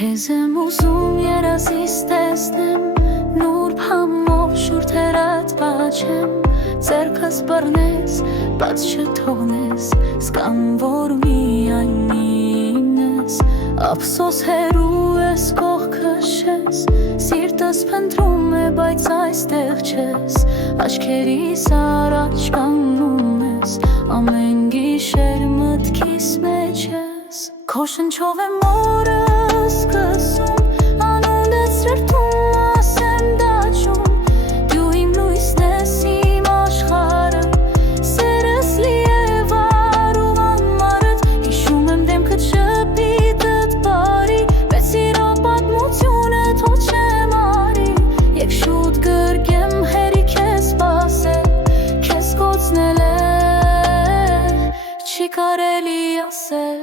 Քեզ եմ ուզում երազիս տեսնեմ, նուրբ համով շուրթերդ բաչեմ, ձեռքս բռնես, բաց չթողնես, զգամ, որ միայն իմն ես, ափսոս հեռու ես, կողքս չես, սիրտս փնտրում է, բայց այստեղ չես, աչքերիս առաջ կանգնում ես, ամեն գիշեր մտքիս մեջ ես, քո շնչով եմ օրը սկսում, անունդ սրտում ասեմ դաջում, դու իմ լույսն ես, իմ աշխարհը, սերս լի է վար ու անմարդ, հիշում եմ դեմքդ շպիտդ բարի, բայց սիրո պատմությունը թող չեմ արի, եկ շուտ գրկեմ հերիք ես սպասել, քեզ կորցնել է, չի կարելի ասել.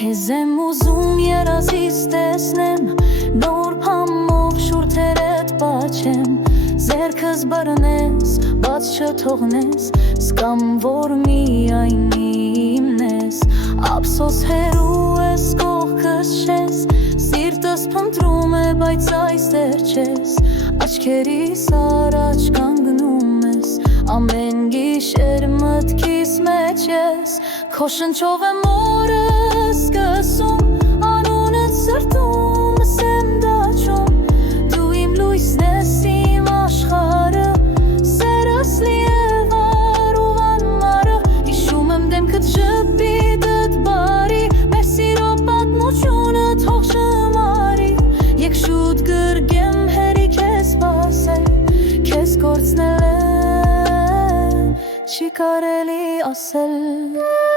Քեզ եմ ուզում երազիս տեսնեմ, նուրբ համով շուրթերդ բաչեմ, ձեռքս բռնես, բաց չթողնես, զգամ, որ միայն իմն ես, ափսոս հեռու ես, կողքս չես, սիրտս փնտրում է, բայց այստեղ չես, աչքերիս առաջ կանգնում ես, ամեն գիշեր մտքիս մեջ ես, քո շնչով եմ օրը սկսում, անունդ սրտում ասեմ դաջում, դու իմ լույսն ես, իմ աշխարհը, սերս լի է վար ու անմարը, հիշում եմ դեմքդ շպիտդ բարի, մեր սիրո պատմությունը թող չեմ արի, եկ շուտ գրկեմ հերիք ես սպասել, քեզ կորցնել է, չի կարելի ասել.